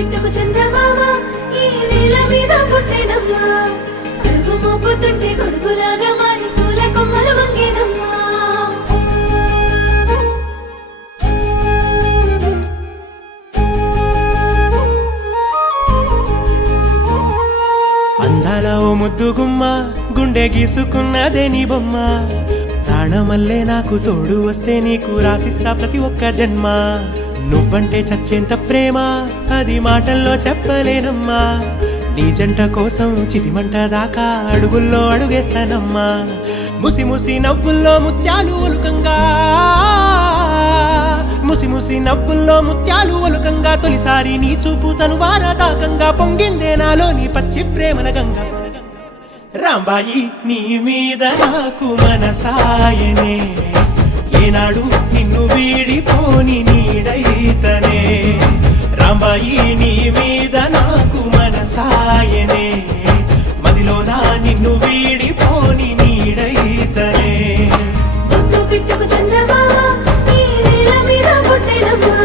పిట్టుకు చందమామ ఈ నేల మీద పుట్టెనమ్మా అడుగు మోపుతుంటే గొడుగులాగా మారి పూల కొమ్మలు వంగేనమ్మా అందాల ఓ ముద్దు గుమ్మ గుండె గీసుకున్నదే నీ బొమ్మ ప్రాణమల్లే నాకు తోడు వస్తే నీకు రాసిస్తా ప్రతి ఒక్క జన్మ నువ్వంటే చచ్చేంత ప్రేమ అది మాటల్లో చెప్పలేనమ్మా నీ జంట కోసం చితిమంట దాకా అడుగుల్లో అడుగేస్తానమ్మా ముసి ముసి నవ్వుల్లో ముత్యాలు ఒలుకంగా ముసి ముసి నవ్వుల్లో ముత్యాలు ఒలుకంగా తొలిసారి నీ చూపు తను వారదాకంగా పొంగిందే నాలో నీ పచ్చి ప్రేమల గంగా రాంబాయి నీ మీద నాకు మనసాయనే ఏనాడు నిన్ను వీడిపోని నీడైతనే రాంబాయి నీ మీద నాకు మనసాయనే మదిలోనా నిన్ను వీడిపోని నీడైతనే పిట్టుకు చందమామ ఈ నేల మీద పుట్టెనమ్మా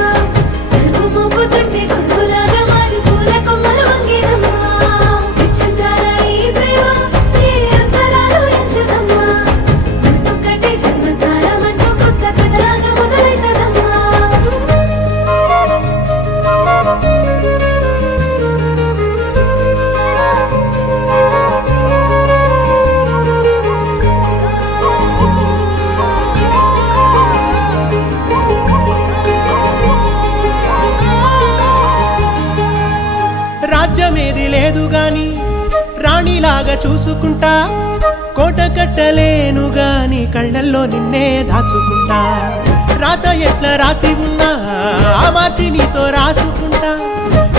అడుగు మోపుతుంటే గొడుగులాగా మారి పూల కొమ్మలు వంగేనమ్మా విచ్చిందాల ఈ ప్రేమ ఏ అంతరాలు ఎంచుదమ్మా మనసొక్కటే జన్మస్థానం అంటూ కొత్త కథలాగా మొదలైతదమ్మా రాజ్యమేది లేదు గాని రాణిలాగా చూసుకుంటా కోట కట్టలేను గాని కళ్ళల్లో నిన్నే దాచుకుంటా రాత ఎట్లా రాసి ఉన్నా ఆ మార్చి నీతో రాసుకుంటా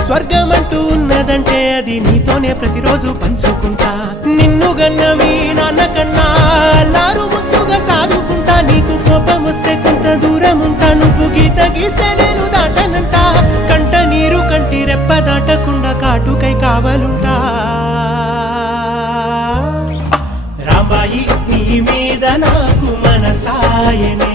స్వర్గమంటూ ఉన్నదంటే అది నీతోనే ప్రతిరోజు పంచుకుంటా నిన్ను గన్న మీ నాన్న కన్నా అల్లారు ముద్దుగా సాదుకుంటా నీకు కోపం వస్తే కొంత దూరం ఉంటా నువ్వు గీత గీస్తే నేను దాటనంటా కంట నీరు కంటి రెప్ప దాటకుండా కాటుకై కావలుంటా రాంబాయి నీ మీద నాకు మనసాయనే